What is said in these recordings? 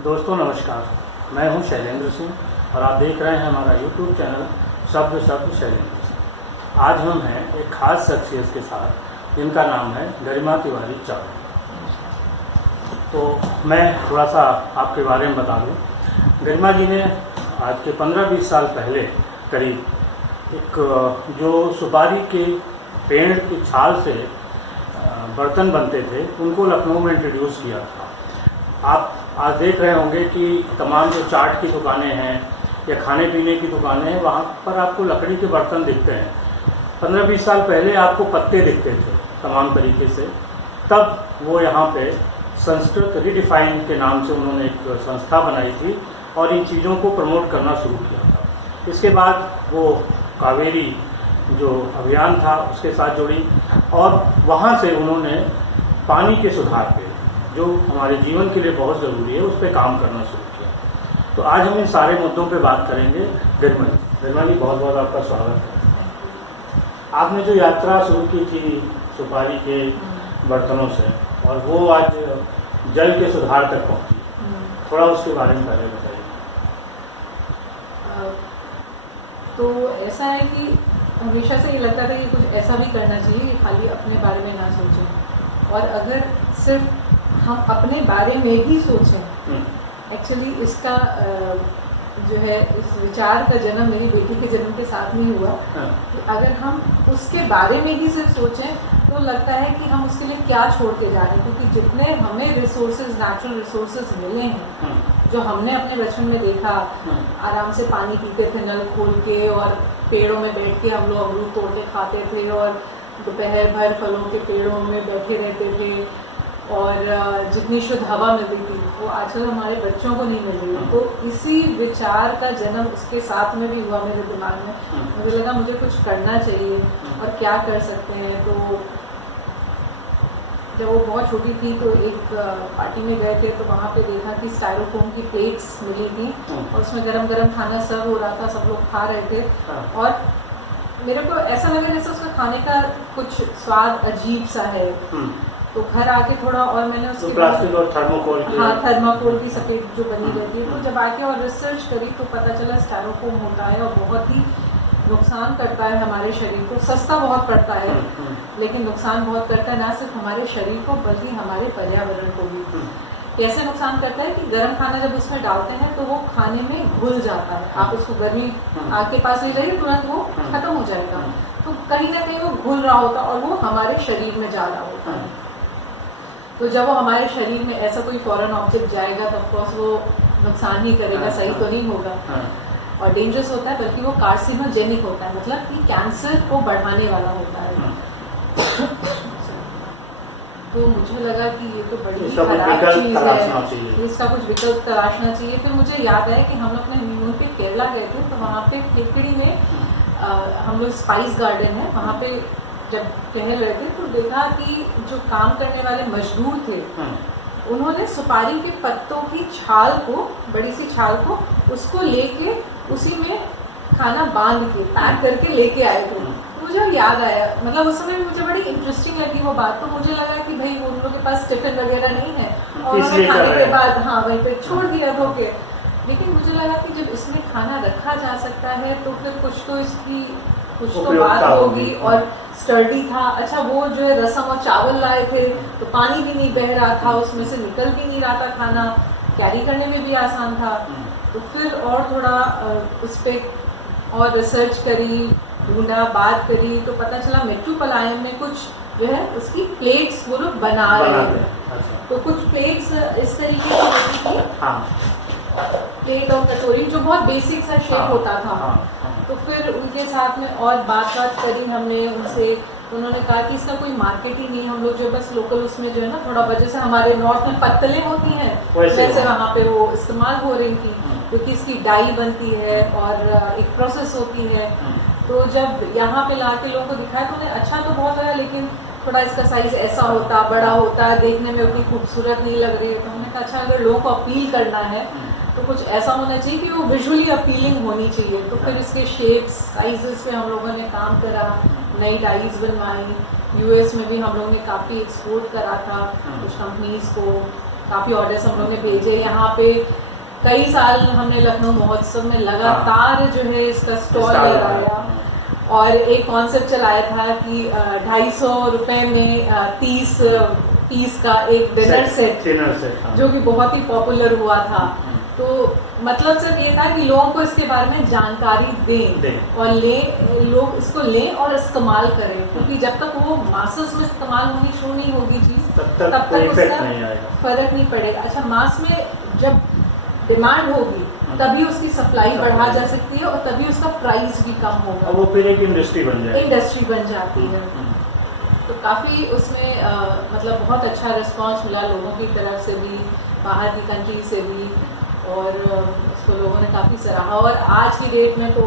दोस्तों नमस्कार, मैं हूं शैलेंद्र सिंह और आप देख रहे हैं हमारा YouTube चैनल शब्द शैलेंद्र सिंह। आज हम हैं एक खास शख्सियत के साथ जिनका नाम है गरिमा तिवारी चावला। तो मैं थोड़ा सा आपके बारे में बता दूं। गरिमा जी ने आज के 15-20 साल पहले करीब एक जो सुपारी के पेड़ की छाल से बर्तन बनते थे उनको लखनऊ में इंट्रोड्यूस किया था। आप आज देख रहे होंगे कि तमाम जो चाट की दुकानें हैं या खाने पीने की दुकानें हैं वहाँ पर आपको लकड़ी के बर्तन दिखते हैं। 15-20 साल पहले आपको पत्ते दिखते थे तमाम तरीके से। तब वो यहाँ पे संस्कृत रिडिफाइन के नाम से उन्होंने एक संस्था बनाई थी और इन चीज़ों को प्रमोट करना शुरू किया था। इसके बाद वो कावेरी जो अभियान था उसके साथ जुड़ी और वहाँ से उन्होंने पानी के सुधार पे जो हमारे जीवन के लिए बहुत ज़रूरी है उस पर काम करना शुरू किया। तो आज हम इन सारे मुद्दों पे बात करेंगे। गरिमा जी बहुत बहुत आपका स्वागत है। आपने जो यात्रा शुरू की थी सुपारी के बर्तनों से और वो आज जल के सुधार तक पहुंची, थोड़ा उसके बारे में पहले बताइए। तो ऐसा है कि हमेशा से ये लगता था कि कुछ ऐसा भी करना चाहिए कि खाली अपने बारे में ना सोचें, और अगर सिर्फ हम अपने बारे में ही सोचें। एक्चुअली इसका जो है इस विचार का जन्म मेरी बेटी के जन्म के साथ नहीं हुआ कि अगर हम उसके बारे में ही सिर्फ सोचें तो लगता है कि हम उसके लिए क्या छोड़ के जा रहे हैं, क्योंकि जितने हमें रिसोर्सेज, नेचुरल रिसोर्सेज मिले हैं जो हमने अपने बचपन में देखा, आराम से पानी पीते थे नल खोल के और पेड़ों में बैठ के हम लोग अमरूद तोड़ के खाते थे और दोपहर भर फलों के पेड़ों में बैठे रहते थे और जितनी शुद्ध हवा मिलती थी वो आजकल हमारे बच्चों को नहीं मिल रही है। तो इसी विचार का जन्म उसके साथ में भी हुआ मेरे दिमाग में। मुझे लगा मुझे कुछ करना चाहिए और क्या कर सकते हैं। तो जब वो बहुत छोटी थी तो एक पार्टी में गए थे तो वहाँ पे देखा कि स्टाइरोफोम की प्लेट्स मिली थी और उसमें गरम गरम खाना सर्व हो रहा था, सब लोग खा रहे थे और मेरे को ऐसा लगा जैसे उसका खाने का कुछ स्वाद अजीब सा है। तो घर आके थोड़ा और मैंने उसके प्लास्टिक और थर्मोकोल की थर्माकोल की सफेद जो बनी रहती है, तो जब आके और रिसर्च करी तो पता चला स्टाइरोफोम होता है और बहुत ही नुकसान करता है हमारे शरीर को। सस्ता बहुत पड़ता है लेकिन नुकसान बहुत करता है, ना सिर्फ हमारे शरीर को बल्कि हमारे पर्यावरण को भी। कैसे नुकसान करता है कि गर्म खाना जब उसमें डालते हैं तो वो खाने में घुल जाता है। आप उसको गर्मी आग के पास ले जाइए तुरंत वो खत्म हो जाएगा, तो कहीं ना कहीं वो घुल रहा होता और वो हमारे शरीर में जा रहा होता है। तो जब वो हमारे शरीर में ऐसा कोई फॉरेन ऑब्जेक्ट जाएगा तो ऑफकोर्स वो नुकसान ही करेगा, सही तो नहीं होगा और डेंजरस होता है, बल्कि वो कार्सिनोजेनिक होता है, मतलब कि कैंसर को बढ़ाने वाला होता है। तो मुझे लगा कि ये तो बड़ी खराब चीज़ है, इसका कुछ विकल्प तलाशना चाहिए। फिर मुझे याद आया कि हम अपने हनीमून पे केरला गए थे तो वहाँ पे खेकड़ी में हम लोग स्पाइस गार्डन है वहाँ पे जब टहल रहे थे तो देखा कि जो काम करने वाले मजदूर थे उन्होंने सुपारी के पत्तों की छाल को, बड़ी सी छाल को, उसको लेके उसी में खाना बांध के पैक करके लेके आए थे। मुझे याद आया, मतलब उस समय मुझे बड़ी इंटरेस्टिंग लगी वो बात। तो मुझे लगा कि भाई उन लोगों के पास टिफिन वगैरह नहीं है और उन्होंने खाने के बाद वहीं पे छोड़ दिया धो के। लेकिन मुझे लगा कि जब इसमें खाना रखा जा सकता है तो फिर कुछ तो इसकी कुछ तो बात होगी। और स्टर्डी था। अच्छा वो जो है रसम और चावल लाए थे तो पानी भी नहीं बह रहा था, उसमें से निकल भी नहीं रहा था खाना, कैरी करने में भी आसान था। तो फिर और थोड़ा उस पर और रिसर्च करी, ढूंढा, बात करी तो पता चला मेट्रोपलायम में कुछ जो है उसकी प्लेट्स वो लोग बना रहे हैं। तो कुछ प्लेट्स इस तरीके की होती थी, प्लेट और कटोरी जो बहुत बेसिक सा शेप होता था। तो फिर उनके साथ में और बात करी हमने उनसे। उन्होंने कहा कि इसका कोई मार्केट ही नहीं, हम लोग जो बस लोकल उसमें जो है ना थोड़ा वजह से हमारे नॉर्थ में पत्तलें होती हैं वैसे वहाँ पे वो इस्तेमाल हो रही थी, क्योंकि इसकी डाई बनती है और एक प्रोसेस होती है। तो जब यहाँ पे ला के लोगों को दिखाया तो उन्हें अच्छा तो बहुत लगा, लेकिन थोड़ा इसका साइज ऐसा होता, बड़ा होता, देखने में उतनी खूबसूरत नहीं लग रही है। तो हमने कहा अच्छा अगर लोगों को अपील करना है तो कुछ ऐसा होना चाहिए कि वो विजुअली अपीलिंग होनी चाहिए। तो फिर इसके शेप्स, साइजेस पे हम लोगों ने काम करा, नई डाइज बनवाई। यूएस में भी हम लोगों ने काफ़ी एक्सपोर्ट करा था कुछ कंपनीज को। काफ़ी ऑर्डर्स हम लोगों ने भेजे। यहाँ पे कई साल हमने लखनऊ महोत्सव में लगातार जो है इसका स्टॉल लगाया और एक कॉन्सेप्ट चलाया था कि 250 रुपये में 30 का एक डिनर सेट जो कि बहुत ही पॉपुलर हुआ था। तो मतलब सिर्फ ये था कि लोगों को इसके बारे में जानकारी दें और लोग इसको लें और इस्तेमाल करें, क्योंकि जब तक वो मासेस में इस्तेमाल होनी शुरू नहीं होगी चीज़ तब तक उसका फर्क नहीं पड़ेगा। अच्छा, मास में जब डिमांड होगी तभी उसकी सप्लाई बढ़ा जा सकती है और तभी उसका प्राइस भी कम होगा और वो फिर एक इंडस्ट्री बन जाती है। तो काफ़ी उसमें मतलब बहुत अच्छा रिस्पांस मिला लोगों की तरफ से भी, बाहर की कंट्री से भी, और उसको लोगों ने काफ़ी सराहा। और आज की डेट में तो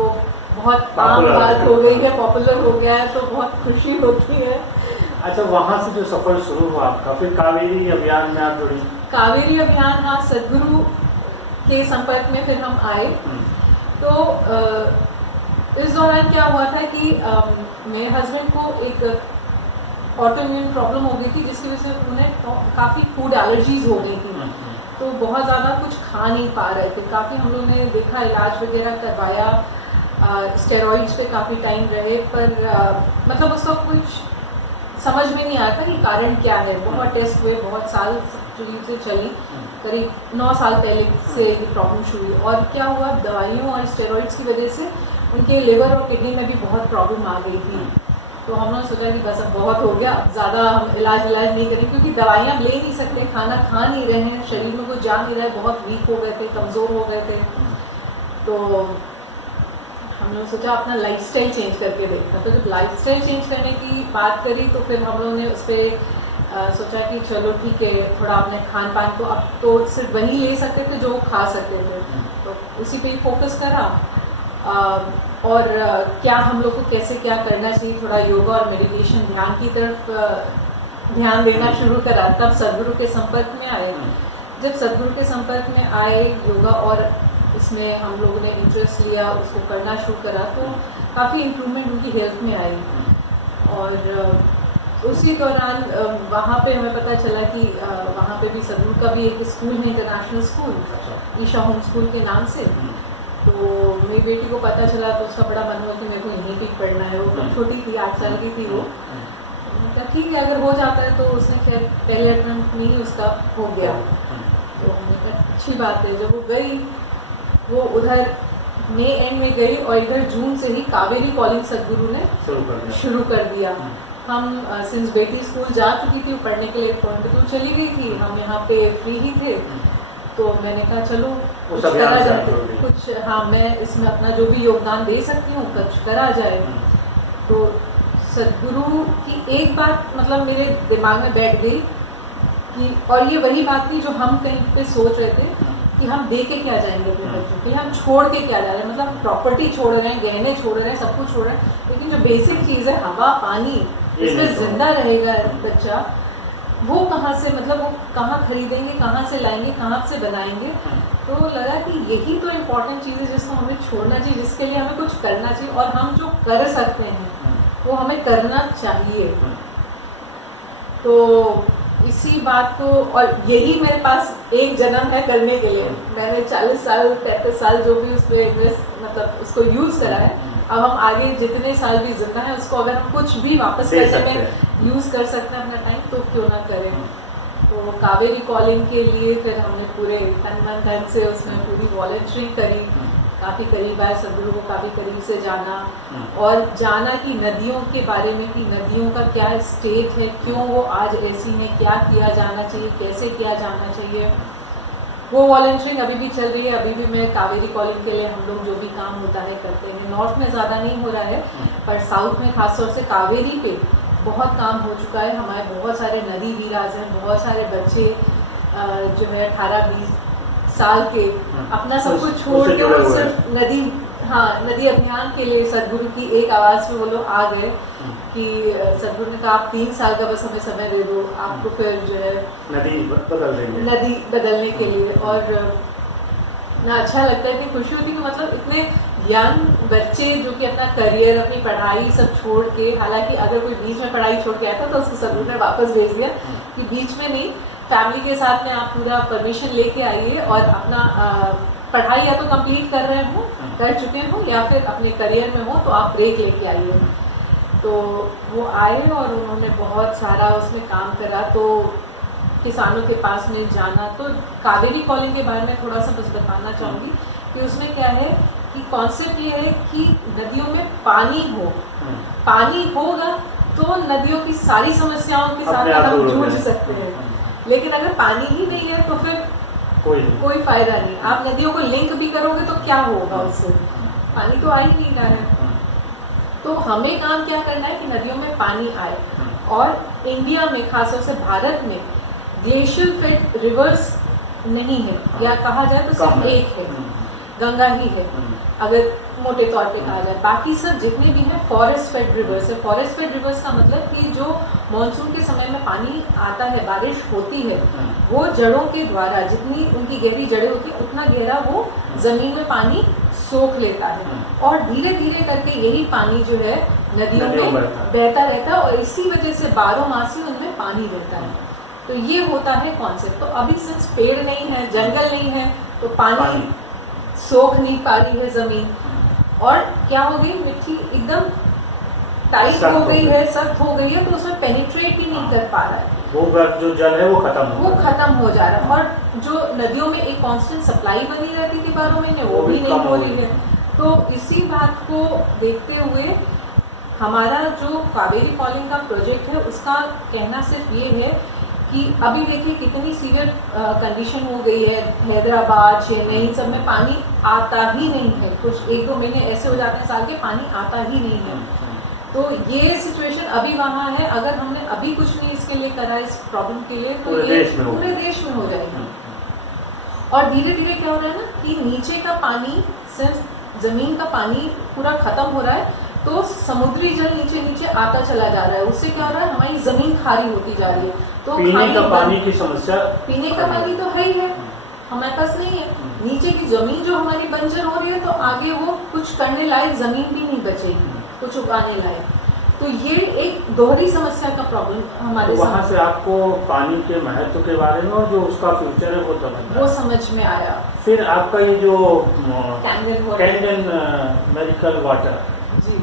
बहुत आम बात हो गई है, पॉपुलर हो गया है, तो बहुत खुशी होती है। अच्छा, वहाँ से जो सफर शुरू हुआ आपका, फिर कावेरी अभियान में आप जुड़ी? कावेरी अभियान, हाँ, सदगुरु के संपर्क में फिर हम आए। तो इस दौरान क्या हुआ था कि मेरे हस्बैंड को एक ऑटोइम्यून प्रॉब्लम हो गई थी, जिसकी वजह से उन्हें काफ़ी फूड एलर्जीज हो गई थी। तो बहुत ज़्यादा कुछ खा नहीं पा रहे थे। काफ़ी हम लोगों ने देखा, इलाज वगैरह करवाया, स्टेरॉइड्स पे काफ़ी टाइम रहे, पर मतलब उसका कुछ समझ में नहीं आया था कि कारण क्या है। बहुत टेस्ट हुए, बहुत साल से चली, करीब 9 साल पहले से ये प्रॉब्लम शुरू हुई। और क्या हुआ, दवाइयों और स्टेरॉइड्स की वजह से उनके लिवर और किडनी में भी बहुत प्रॉब्लम आ गई थी। तो हम लोगों ने सोचा कि बस अब बहुत हो गया, अब ज़्यादा हम इलाज नहीं करें, क्योंकि दवाइयाँ ले नहीं सकते, खाना खा नहीं रहे हैं, शरीर में कुछ जा नहीं रहा है, बहुत वीक हो गए थे, कमज़ोर हो गए थे। तो हम लोगों ने सोचा अपना लाइफस्टाइल चेंज करके देखा। तो जब लाइफस्टाइल चेंज करने की बात करी तो फिर हम लोगों ने उस पर सोचा कि चलो ठीक है, थोड़ा अपने खान पान को अब तो सिर्फ वही ले सकते थे जो खा सकते थे, तो उसी पे ही फोकस करा। और क्या हम लोग को कैसे क्या करना चाहिए, थोड़ा योगा और मेडिटेशन, ध्यान की तरफ ध्यान देना शुरू करा। तब सदगुरु के संपर्क में आए। जब सदगुरु के संपर्क में आए, योगा और इसमें हम लोगों ने इंटरेस्ट लिया, उसको करना शुरू करा, तो काफ़ी इम्प्रूवमेंट उनकी हेल्थ में आई। और उसी दौरान वहाँ पे हमें पता चला कि वहाँ पे भी सदगुरु का भी एक स्कूल है, international school, Isha home school के नाम से। तो मेरी बेटी को पता चला तो उसका बड़ा मन हुआ कि मेरे को यहीं भी पढ़ना है। वो छोटी थी, 8 साल की थी वो। ठीक है, अगर हो जाता है तो उसने खैर पहले अटेम्प्ट में ही उसका हो गया। तो हमने कहा अच्छी बात है। जब वो गई, वो उधर मई एंड में गई और इधर जून से ही कावेरी कॉलिंग सदगुरु ने शुरू कर दिया। हम सिंस बेटी स्कूल जा चुकी थी, पढ़ने के लिए कोयम्बटूर चली गई थी, हम यहाँ पे फ्री ही थे। तो मैंने कहा चलो कुछ करा जाए, कुछ, हाँ, मैं इसमें अपना जो भी योगदान दे सकती हूँ कुछ करा जाए। तो सदगुरु की एक बात मतलब मेरे दिमाग में बैठ गई कि, और ये वही बात थी जो हम कहीं पे सोच रहे थे कि हम दे के क्या जाएंगे अपने बच्चों को, हम छोड़ के क्या जा रहे हैं। मतलब प्रॉपर्टी छोड़ रहे हैं, गहने छोड़ रहे हैं, सब कुछ छोड़ रहे हैं, लेकिन जो बेसिक चीज़ है हवा पानी, इसमें जिंदा रहेगा बच्चा, वो कहाँ से, मतलब वो कहाँ खरीदेंगे, कहाँ से लाएंगे, कहाँ से बनाएंगे। तो लगा कि यही तो इम्पोर्टेंट चीज़ है जिसको हमें छोड़ना चाहिए, जिसके लिए हमें कुछ करना चाहिए, और हम जो कर सकते हैं वो हमें करना चाहिए। तो इसी बात को, और यही मेरे पास एक जन्म है करने के लिए। मैंने 40 साल 35 साल जो भी उस पर इन्वेस्ट, मतलब उसको यूज़ करा है, अब हम आगे जितने साल भी जिंदा है उसको अगर हम कुछ भी वापस करने में यूज़ कर सकते हैं अपना टाइम, तो क्यों ना करें। तो कावेरी कॉलिंग के लिए फिर हमने पूरे तन मन धन से उसमें पूरी वॉलंटियरिंग करी, काफ़ी करीब आए, सदगुरु को काफ़ी करीब से जाना, और जाना कि नदियों के बारे में, कि नदियों का क्या स्टेट है, क्यों वो आज ऐसी हैं, क्या किया जाना चाहिए, कैसे किया जाना चाहिए। वो वॉलंटियरिंग अभी भी चल रही है। अभी भी मैं कावेरी कॉलिंग के लिए हम लोग जो भी काम होता है करते हैं। नॉर्थ में ज़्यादा नहीं हो रहा है, पर साउथ में खासतौर से कावेरी पे बहुत काम हो चुका है। हमारे बहुत सारे नदी वीराज हैं, बहुत सारे बच्चे जो है 18-20 साल के अपना सब कुछ छोड़ के वो सिर्फ नदी, हाँ, नदी अभियान के लिए सदगुरु की एक आवाज़ में वो लोग आ गए कि सदगुरु ने कहा आप 3 साल का बस हमें समय दे दो, आपको फिर जो है नदी बदलने के लिए। और ना अच्छा लगता है, इतनी खुशी होती है कि मतलब इतने यंग बच्चे जो कि अपना करियर, अपनी पढ़ाई सब छोड़ के, हालांकि अगर कोई बीच में पढ़ाई छोड़ के आया था तो उसको सदगुरु ने वापस भेज दिया कि बीच में नहीं, फैमिली के साथ में आप पूरा परमिशन लेके आइए और अपना पढ़ाई या तो कंप्लीट कर रहे हो, कर चुके हो, या फिर अपने करियर में हो तो आप ब्रेक लेके आइए। तो वो आए और उन्होंने बहुत सारा उसमें काम करा। तो किसानों के पास में जाना, तो कावेरी कॉलिंग के बारे में थोड़ा सा बस बताना चाहूँगी कि उसमें क्या है कि कॉन्सेप्ट ये है कि नदियों में पानी हो, पानी होगा तो नदियों की सारी समस्याओं के साथ हम जूझ सकते हैं। लेकिन अगर पानी ही नहीं है तो फिर कोई फायदा नहीं। आप नदियों को लिंक भी करोगे तो क्या होगा उससे, पानी तो आ ही नहीं रहा है। तो हमें काम क्या करना है कि नदियों में पानी आए, और इंडिया में खासतौर से भारत में ग्लेशियल फेड रिवर्स नहीं है, या कहा जाए तो सिर्फ एक है, गंगा ही है अगर मोटे तौर पे कहा जाए। बाकी सब जितने भी हैं फॉरेस्ट फेड रिवर्स है। फॉरेस्ट फेड रिवर्स का मतलब कि जो मानसून के समय में पानी आता है, बारिश होती है, वो जड़ों के द्वारा, जितनी उनकी गहरी जड़ें होती है उतना गहरा वो जमीन में पानी सोख लेता है, और धीरे धीरे करके यही पानी जो है नदियों में बहता रहता है, और इसी वजह से 12 मासी उनमें पानी रहता है। तो ये होता है कॉन्सेप्ट। तो अभी सिंस पेड़ नहीं है, जंगल नहीं है, तो पानी सोख नहीं पा रही है जमीन, और क्या हो गई, मिट्टी एकदम टाइट हो गई है, सख्त हो गई है, तो उसमें पेनिट्रेट ही नहीं कर पा रहा है, वो जो जल है वो खत्म हो जा रहा है। और जो नदियों में एक कांस्टेंट सप्लाई बनी रहती थी 12 महीने, वो भी नहीं हो रही है। तो इसी बात को देखते हुए हमारा जो कावेरी कॉलिंग का प्रोजेक्ट है, उसका कहना सिर्फ ये है कि अभी देखिए कितनी सीवियर कंडीशन हो गई है, हैदराबाद, चेन्नई, सब में पानी आता ही नहीं है। कुछ 1-2 महीने ऐसे हो जाते हैं साल के, पानी आता ही नहीं है। तो ये सिचुएशन अभी वहाँ है। अगर हमने अभी कुछ नहीं इसके लिए करा, इस प्रॉब्लम के लिए, तो ये पूरे देश में हो जाएगी। और धीरे धीरे क्या हो रहा है ना कि नीचे का पानी, सिर्फ जमीन का पानी पूरा खत्म हो रहा है, तो समुद्री जल नीचे नीचे आता चला जा रहा है। उससे क्या हो रहा है, हमारी जमीन खारी होती जा रही है। तो पीने का पानी की समस्या, पीने का पानी तो है ही है, हमारे पास नहीं है। नीचे की जमीन जो हमारी बंजर हो रही है, तो आगे वो कुछ करने लायक जमीन भी नहीं बचेगी, कुछ उगाने लायक। तो ये एक दोहरी समस्या का प्रॉब्लम हमारे वहाँ से आपको पानी के महत्व के बारे में और जो उसका फ्यूचर है वो समझ में आया। फिर आपका ये जो कैंडन मेडिकल वाटर जी,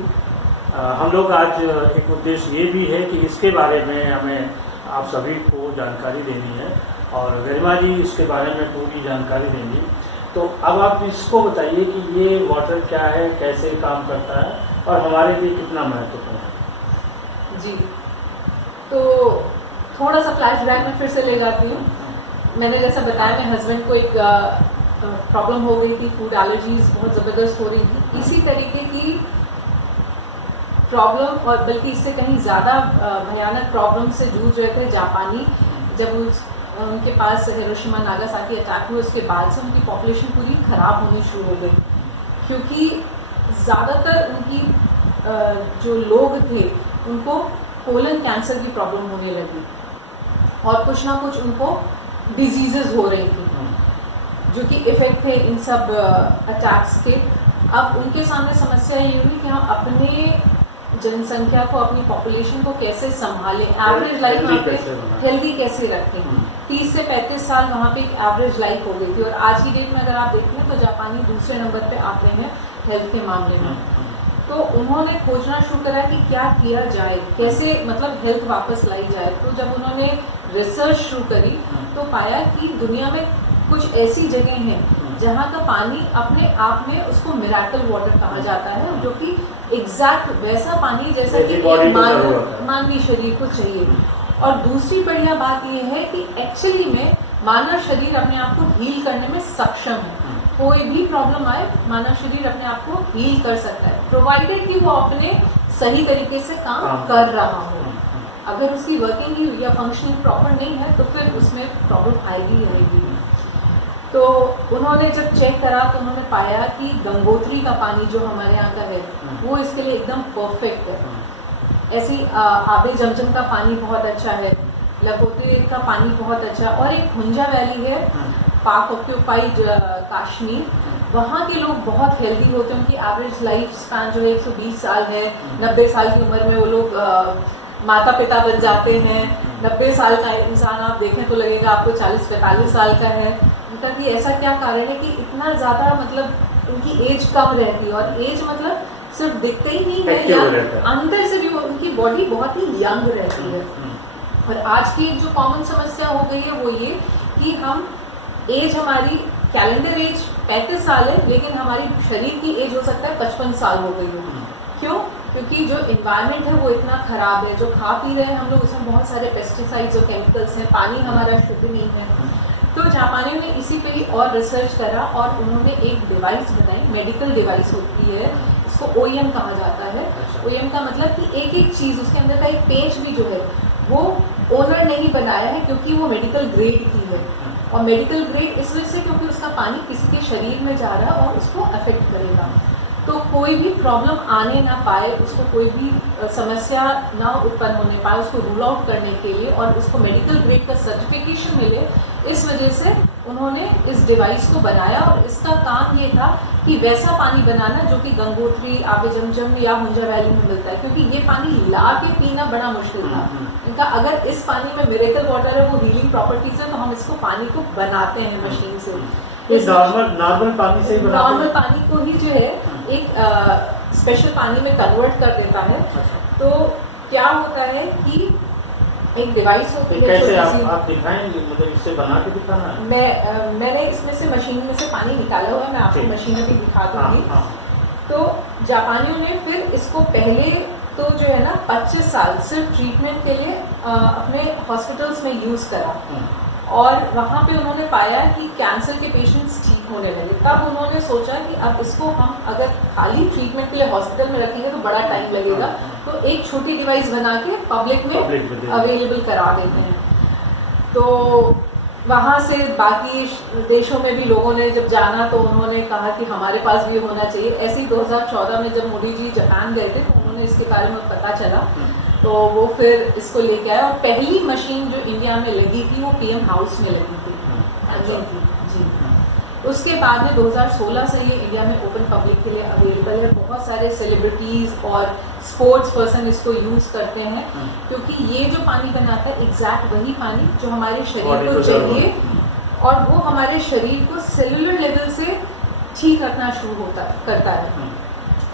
हम लोग आज एक उद्देश्य ये भी है कि इसके बारे में हमें आप सभी को जानकारी देनी है, और गरिमा जी इसके बारे में पूरी जानकारी देंगी। तो अब आप इसको बताइए कि ये वाटर क्या है, कैसे काम करता है, और हमारे लिए कितना महत्वपूर्ण है। जी, तो थोड़ा सा फ्लैशबैक में फिर से ले जाती हूँ। मैंने जैसा बताया, मेरे हस्बैंड को एक प्रॉब्लम हो गई थी, फूड एलर्जीज बहुत ज़बरदस्त हो रही थी। इसी तरीके की प्रॉब्लम, और बल्कि इससे कहीं ज़्यादा भयानक प्रॉब्लम से जूझ रहे थे जापानी। जब उनके पास हिरोशिमा नागासाकी अटैक हुआ, उसके बाद से उनकी पॉपुलेशन पूरी ख़राब होनी शुरू हो गई, क्योंकि ज़्यादातर उनकी जो लोग थे उनको कोलन कैंसर की प्रॉब्लम होने लगी, और कुछ ना कुछ उनको डिजीजेस हो रही थी जो कि इफेक्ट थे इन सब अटैक्स के। अब उनके सामने समस्या ये हुई कि हम अपने जनसंख्या को, अपनी पॉपुलेशन को कैसे संभालें, एवरेज लाइफ वहाँ पे हेल्दी कैसे रखें। 30 से 35 साल वहाँ पे एक एवरेज लाइफ हो गई थी, और आज की डेट में अगर आप देखें तो जापानी दूसरे नंबर पे आते हैं हेल्थ के मामले में। तो उन्होंने खोजना शुरू करा कि क्या किया जाए, कैसे मतलब हेल्थ वापस लाई जाए। तो जब उन्होंने रिसर्च शुरू करी तो पाया कि दुनिया में कुछ ऐसी जगह हैं जहाँ का पानी अपने आप में, उसको मिरेकल वाटर कहा जाता है, जो कि एग्जैक्ट वैसा पानी जैसा कि मानवीय शरीर को चाहिए। और दूसरी बढ़िया बात यह है कि एक्चुअली में मानव शरीर अपने आप को हील करने में सक्षम है। कोई भी प्रॉब्लम आए, मानव शरीर अपने आप को हील कर सकता है, प्रोवाइडेड कि वो अपने सही तरीके से काम कर रहा हो। अगर उसकी वर्किंग या फंक्शनिंग प्रॉपर नहीं है तो फिर उसमें प्रॉब्लम आएगी आएगी। तो उन्होंने जब चेक करा तो उन्होंने पाया कि गंगोत्री का पानी जो हमारे यहाँ का है वो इसके लिए एकदम परफेक्ट है। ऐसी आबे जमजम का पानी बहुत अच्छा है, लखोटे का पानी बहुत अच्छा, और एक हुंजा वैली है पाक ऑक्यूपाइड कश्मीर, वहाँ के लोग बहुत हेल्दी होते हैं। उनकी एवरेज लाइफ स्पैन जो है 120 साल है, 90 साल की उम्र में वो लोग माता पिता बन जाते हैं। 90 साल का इंसान आप देखें तो लगेगा आपको 40-45 साल का है। उनका कि ऐसा क्या कारण है कि इतना ज़्यादा मतलब उनकी एज कम रहती है, और एज मतलब सिर्फ दिखते ही नहीं है या अंदर से भी उनकी बॉडी बहुत ही यंग रहती है। और आज की जो कॉमन समस्या हो गई है वो ये कि हम एज, हमारी कैलेंडर एज 35 साल है, लेकिन हमारी शरीर की एज हो सकता है 55 साल हो गई हो। क्यों? क्योंकि जो इन्वायरमेंट है वो इतना खराब है, जो खा पी रहे हैं हम लोग उसमें बहुत सारे पेस्टिसाइड्स और केमिकल्स हैं, पानी हमारा शुद्ध नहीं है। तो जापानियों ने इसी पे ही और रिसर्च करा और उन्होंने एक डिवाइस बनाई, मेडिकल डिवाइस होती है, इसको OEM कहा जाता है। OEM का मतलब कि एक एक चीज़, उसके अंदर का एक पेज भी जो है वो ओनर ने ही बनाया है, क्योंकि वो मेडिकल ग्रेड की है। और मेडिकल ग्रेड इस वजह से क्योंकि उसका पानी किसी के शरीर में जा रहा है और उसको अफेक्ट करेगा, तो कोई भी प्रॉब्लम आने ना पाए, उसको कोई भी समस्या ना उत्पन्न होने पाए, उसको रूल आउट करने के लिए और उसको मेडिकल ग्रेड का सर्टिफिकेशन मिले, इस वजह से उन्होंने इस डिवाइस को बनाया। और इसका काम ये था कि वैसा पानी बनाना जो कि गंगोत्री, आबे जमजम या हुंजा वैली में मिलता है, क्योंकि ये पानी ला के पीना बड़ा मुश्किल था। इनका अगर इस पानी में मिरेकल वाटर है, वो हीलिंग प्रॉपर्टीज है, तो हम इसको पानी को बनाते हैं मशीन से। इस नॉर्मल पानी से ही बनाते हैं? नॉर्मल पानी को ही जो है एक स्पेशल पानी में कन्वर्ट कर देता है। तो क्या होता है कि एक डिवाइस होती है, कैसे आप दिखाएंगे, मतलब इससे बना के दिखाना है? मैंने इसमें से मशीन में से पानी निकाला हुआ है, मैं आपको मशीन में भी दिखा दूंगी। तो जापानियों ने फिर इसको पहले तो जो है ना 25 साल सिर्फ ट्रीटमेंट के लिए अपने हॉस्पिटल्स में यूज करा, और वहाँ पे उन्होंने पाया कि कैंसर के पेशेंट्स ठीक होने लगे। तब उन्होंने सोचा कि अब इसको हम अगर खाली ट्रीटमेंट के लिए हॉस्पिटल में रखेंगे तो बड़ा टाइम लगेगा, तो एक छोटी डिवाइस बना के पब्लिक में अवेलेबल करा देते हैं। तो वहाँ से बाकी देशों में भी लोगों ने जब जाना तो उन्होंने कहा कि हमारे पास भी होना चाहिए। ऐसे ही 2014 में जब मोदी जी जापान गए थे तो उन्होंने इसके बारे में पता चला, तो वो फिर इसको लेके आए। और पहली मशीन जो इंडिया में लगी थी वो PM हाउस में लगी थी। जी। उसके बाद में 2016 से ये इंडिया में ओपन पब्लिक के लिए अवेलेबल है। बहुत सारे सेलिब्रिटीज और स्पोर्ट्स पर्सन इसको यूज करते हैं, क्योंकि ये जो पानी बनाता है एग्जैक्ट वही पानी जो हमारे शरीर को चाहिए, और वो हमारे शरीर को सेलुलर लेवल से ठीक रखना शुरू करता है।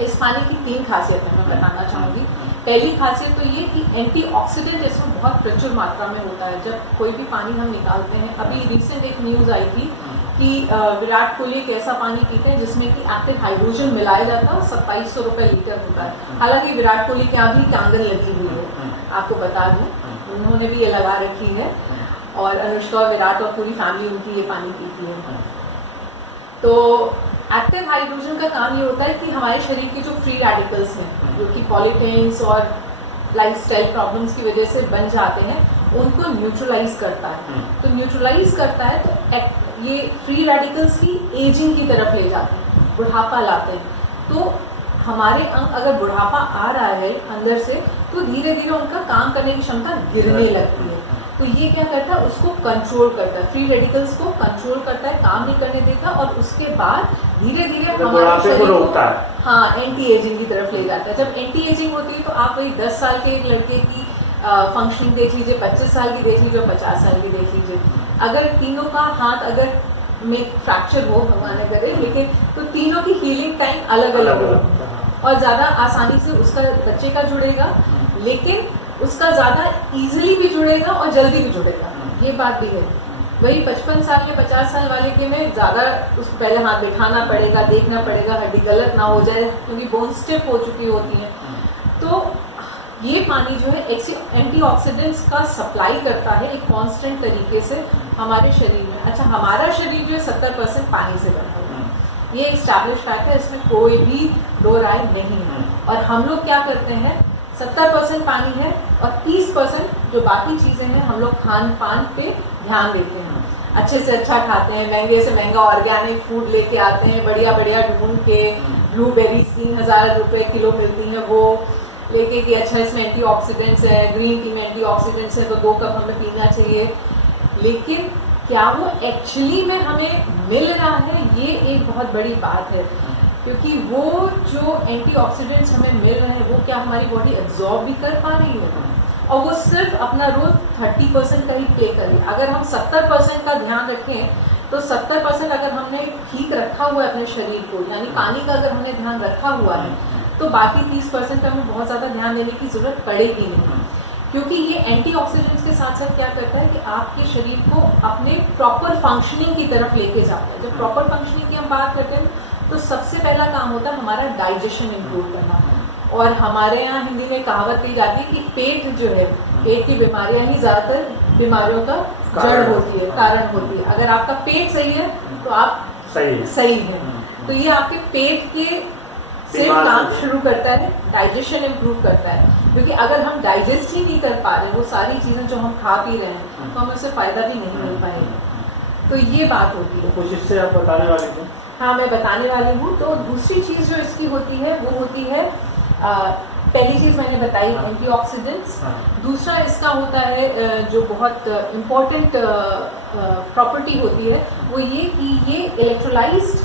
इस पानी की 3 खासियतें मैं बताना चाहूँगी। पहली खासियत तो ये कि एंटीऑक्सीडेंट इसमें बहुत प्रचुर मात्रा में होता है जब कोई भी पानी हम निकालते हैं। अभी रिसेंट एक न्यूज़ आई थी कि विराट कोहली एक ऐसा पानी पीते हैं जिसमें कि एक्टिव हाइड्रोजन मिलाया जाता है, 2700 रुपये लीटर होता है। हालांकि विराट कोहली के यहाँ भी कांगन लगी हुई है, आपको बता दूँ, उन्होंने भी ये लगा रखी है, और अनुष्का, विराट और पूरी फैमिली उनकी ये पानी पीती है। तो एक्टिव हाइड्रोजन का काम ये होता है कि हमारे शरीर के जो फ्री रेडिकल्स हैं, जो कि पॉलिटेंस और लाइफस्टाइल प्रॉब्लम्स की वजह से बन जाते हैं, उनको न्यूट्रलाइज करता है। तो न्यूट्रलाइज करता है तो ये फ्री रेडिकल्स की एजिंग की तरफ ले जाते हैं, बुढ़ापा लाते हैं। तो हमारे अंग अगर बुढ़ापा आ रहा है अंदर से, तो धीरे धीरे उनका काम करने की क्षमता गिरने लगती है। तो ये क्या करता है, उसको कंट्रोल करता है, फ्री रेडिकल्स को कंट्रोल करता है, काम नहीं करने देता, और उसके बाद धीरे धीरे हमारे शरीर को एंटी एजिंग की तरफ ले जाता है। जब एंटी एजिंग होती है तो आप वही 10 साल के एक लड़के की फंक्शनिंग देख लीजिए, 25 साल की देख लीजिए, 50 साल की देख लीजिए। अगर तीनों का हाथ अगर में फ्रैक्चर हो, भगवान न करे, लेकिन तो तीनों की हीलिंग टाइम अलग अलग हो, और ज़्यादा आसानी से उसका बच्चे का जुड़ेगा, लेकिन उसका ज़्यादा इजीली भी जुड़ेगा और जल्दी भी जुड़ेगा, ये बात भी है। वही 55 साल या 50 साल वाले के में ज़्यादा उसको पहले हाथ बिठाना पड़ेगा, देखना पड़ेगा, हड्डी गलत ना हो जाए, क्योंकि बोन स्टिफ हो चुकी होती हैं। तो ये पानी जो है एंटीऑक्सीडेंट्स का सप्लाई करता है एक कांस्टेंट तरीके से हमारे शरीर में। अच्छा, हमारा शरीर जो है 70% पानी से बना हुआ है, ये एस्टैब्लिश फैक्ट है, इसमें कोई भी दो राय नहीं है। और हम लोग क्या करते हैं, 70% पानी है और 30% जो बाकी चीज़ें हैं हम लोग खान पान पे ध्यान देते हैं, अच्छे से अच्छा खाते हैं, महंगे से महंगा ऑर्गेनिक फूड लेके आते हैं, बढ़िया बढ़िया ढूंढ के, ब्लूबेरी 3000 रुपये किलो मिलती हैं, वो लेके कि अच्छा इसमें एंटीऑक्सीडेंट्स है, ग्रीन टी में एंटीऑक्सीडेंट्स है तो 2 कप हमें पीना चाहिए। लेकिन क्या वो एक्चुअली में हमें मिल रहा है, ये एक बहुत बड़ी बात है, क्योंकि वो जो एंटीऑक्सीडेंट्स हमें मिल रहे हैं वो क्या हमारी बॉडी एब्जॉर्ब भी कर पा रही है, और वो सिर्फ अपना रोल 30% का ही प्ले करे। अगर हम 70% का ध्यान रखें तो 70% अगर हमने ठीक रखा हुआ है अपने शरीर को, यानी पानी का अगर हमने ध्यान रखा हुआ है, तो बाकी 30% पे हमें बहुत ज़्यादा ध्यान देने की ज़रूरत पड़ेगी नहीं, क्योंकि ये एंटीऑक्सीडेंट्स के साथ साथ क्या करता है कि आपके शरीर को अपने प्रॉपर फंक्शनिंग की तरफ लेके जाता है। जब प्रॉपर फंक्शनिंग की हम बात करते हैं तो सबसे पहला काम होता है हमारा डाइजेशन इम्प्रूव करना। और हमारे यहाँ हिंदी में कहावत कही जाती है कि पेट जो है, पेट की बीमारियां ही ज़्यादातर बीमारियों का जड़ होती है, कारण होती है। अगर आपका पेट सही है तो आप सही है। तो ये आपके पेट के से काम शुरू करता है, डाइजेशन इम्प्रूव करता है, क्योंकि अगर हम डाइजेस्ट ही नहीं कर पा रहे वो सारी चीज़ें जो हम खा पी रहे हैं तो हमें उससे फ़ायदा भी नहीं मिल पाएगा। तो ये बात होती है। कुछ इससे आप बताने वाले थे? हाँ, मैं बताने वाली हूँ। तो दूसरी चीज़ जो इसकी होती है वो होती है, पहली चीज़ मैंने बताई एंटीऑक्सीडेंट्स। दूसरा इसका होता है जो बहुत इम्पोर्टेंट प्रॉपर्टी होती है वो ये कि ये एल्कलाइज्ड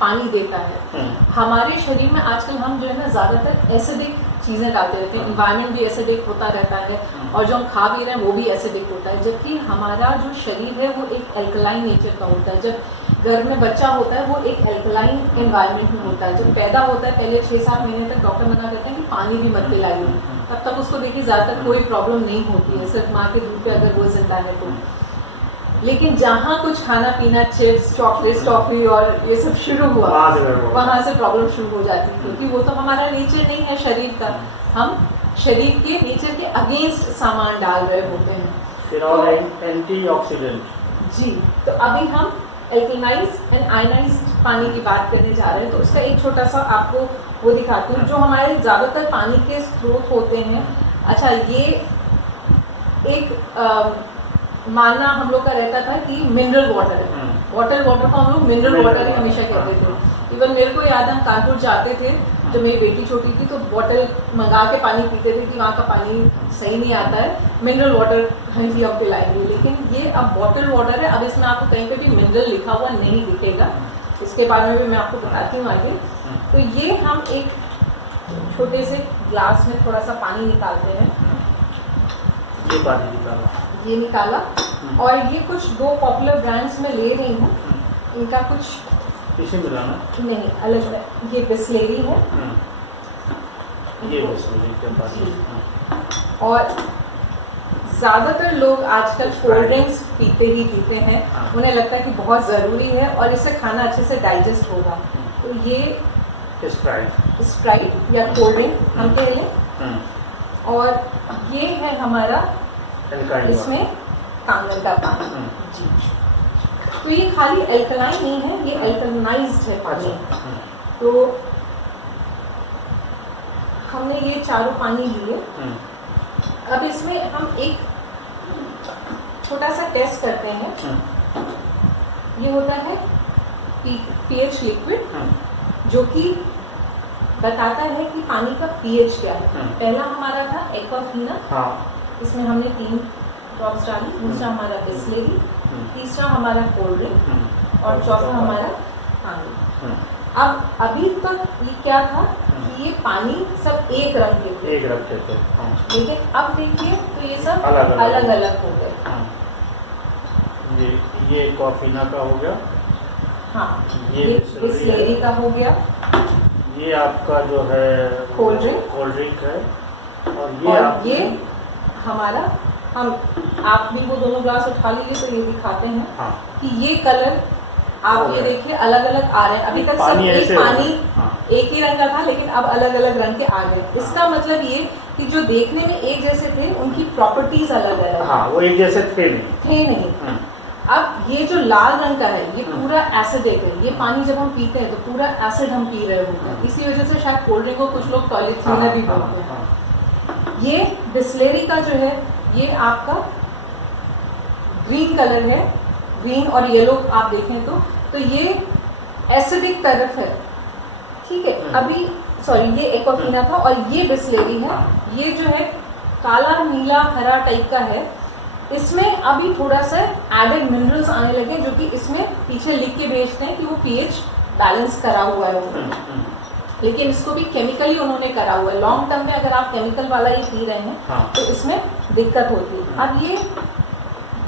पानी देता है। हमारे शरीर में आजकल हम जो है ना ज़्यादातर एसिडिक चीज़ें डालते रहते हैं, इन्वायरमेंट भी एसिडिक होता रहता है और जो हम खा भी रहे हैं वो भी एसिडिक होता है, जबकि हमारा जो शरीर है वो एक एल्कलाइन नेचर का होता है। जब घर में बच्चा होता है वो एक एल्कलाइन एनवायरनमेंट में होता है। जब पैदा होता है पहले 6-7 महीने तक डॉक्टर मना करते हैं कि पानी भी मत पिलाइए, तब तक उसको देखिए ज़्यादातर कोई प्रॉब्लम नहीं होती है, सिर्फ माँ के दूध पे अगर वो जिंदा है तो। लेकिन जहाँ कुछ खाना पीना, चिप्स, चॉकलेट्स, टॉफी और ये सब शुरू हुआ वहाँ से प्रॉब्लम शुरू हो जाती है, क्योंकि वो तो हमारा नेचर नहीं है शरीर का। हम शरीर के नेचर के अगेंस्ट सामान डाल रहे होते हैं। फिर और एंटीऑक्सीडेंट जी। तो अभी हम एल्कलाइज्ड एंड आयनाइज्ड पानी की बात करने जा रहे हैं। तो उसका एक छोटा सा आपको वो दिखाती हूँ। जो हमारे ज़्यादातर पानी के स्रोत होते हैं, अच्छा ये एक मानना हम लोग का रहता था कि मिनरल वाटर है, वाटर को हम लोग मिनरल वाटर ही हमेशा कहते थे। इवन मेरे को याद है हम कानपुर जाते थे जब मेरी बेटी छोटी थी तो बॉटल मंगा के पानी पीते थे कि वहाँ का पानी सही नहीं आता है, मिनरल वाटर ही हम पिलाएंगे। लेकिन ये अब बॉटल वाटर है। अब इसमें आपको कहीं पे भी मिनरल लिखा हुआ नहीं दिखेगा, इसके बारे में भी मैं आपको बताती हूँ आगे। तो ये हम एक छोटे से ग्लास में थोड़ा सा पानी निकालते हैं, ये पानी निकाला, ये निकाला, और ये कुछ 2 पॉपुलर ब्रांड्स में ले रही हूँ। इनका कुछ किसे मिलाना नहीं, अलग है। ये बिस्लेरी है, ये बिस्लेरी के पानी। और ज़्यादातर लोग आजकल कोल्ड ड्रिंक्स पीते ही हैं। उन्हें लगता है कि बहुत ज़रूरी है और इससे खाना अच्छे से डाइजेस्ट होगा। तो ये स्प्राइट या कोल्ड ड्रिंक हम कह लें, और ये है हमारा इसमें कांगड़ का पानी जी। तो ये खाली एल्कलाइन नहीं है, ये एल्कलाइज्ड है पानी। तो हमने ये चारों पानी लिए। अब इसमें हम एक छोटा सा टेस्ट करते हैं। ये होता है पीएच लिक्विड, जो कि बताता है कि पानी का पीएच क्या है। पहला हमारा था एक्वाफिना, इसमें हमने 3 ड्रॉप्स डाली। दूसरा हमारा बिस्लेरी, तीसरा हमारा कोल्ड ड्रिंक, और चौथा हमारा पानी। अब अभी तक ये क्या था कि ये पानी सब एक रंग के थे, लेकिन अब देखिए तो ये सब अलग अलग हो गए। ये कॉफीना का हो गया, हाँ, ये बिस्लेरी का हो गया, ये आपका जो है कोल्ड ड्रिंक है, और ये हमारा, हम आप भी वो दोनों ग्लास उठा लीजिए तो ये दिखाते हैं कि ये कलर आप ये देखिए अलग अलग आ रहे हैं। अभी तक सब एक पानी एक ही रंग का था, लेकिन अब अलग अलग रंग के आ गए। इसका मतलब ये कि जो देखने में एक जैसे थे उनकी प्रॉपर्टीज अलग अलग, वो एक जैसे थे नहीं। अब ये जो लाल रंग का है ये पूरा एसिडिक है। ये पानी जब हम पीते हैं तो पूरा एसिड हम पी रहे होते हैं, इसी वजह से शायद कोल्ड ड्रिंक को कुछ लोग टॉयलेट क्लीनर भी बोलते हैं। ये बिस्लेरी का जो है ये आपका ग्रीन कलर है, ग्रीन और येलो आप देखें तो ये एसिडिक तरफ है, ठीक है। अभी सॉरी, ये एक्वाफिना था और ये बिस्लेरी है। ये जो है काला नीला हरा टाइप का है। इसमें अभी थोड़ा सा एडेड मिनरल्स आने लगे, जो कि इसमें पीछे लिख के भेजते हैं कि वो पीएच बैलेंस करा हुआ है। लेकिन इसको भी केमिकली उन्होंने करा हुआ है। लॉन्ग टर्म में अगर आप केमिकल वाला ही पी रहे हैं हाँ। तो इसमें दिक्कत होती है। अब ये